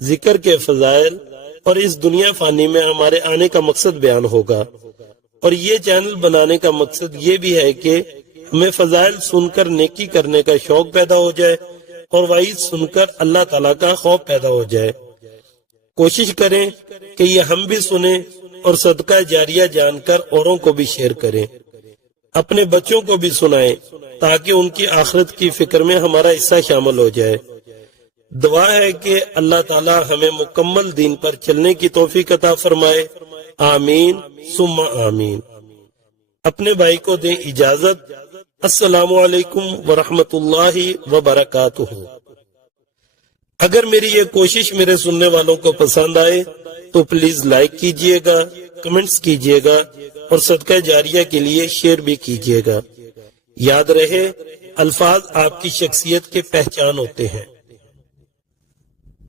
जिक्र के फजाइल और इस दुनिया फानी में हमारे आने का मकसद बयान होगा। और ये चैनल बनाने का मकसद ये भी है कि हमें फजाइल सुनकर नेकी करने का शौक पैदा हो जाए और वाइज सुनकर अल्लाह ताला का खौफ पैदा हो जाए। कोशिश करें कि ये हम भी सुने और सदका जारिया जानकर औरों को भी शेयर करें, अपने बच्चों को भी सुनाएं ताकि उनकी आखिरत की फिक्र में हमारा हिस्सा शामिल हो जाए। दुआ है कि अल्लाह ताला हमें मुकम्मल दीन पर चलने की तौफीक अता फरमाए। आमीन सुम्मा आमीन। अपने भाई को दें इजाजत। अस्सलामु अलैकुम वरहमतुल्लाहि वबरकातुहू। अगर मेरी ये कोशिश मेरे सुनने वालों को पसंद आए तो प्लीज लाइक कीजिएगा, कमेंट्स कीजिएगा और सदका जारिया के लिए शेयर भी कीजिएगा। याद रहे, अल्फाज आपकी शख्सियत के पहचान होते हैं।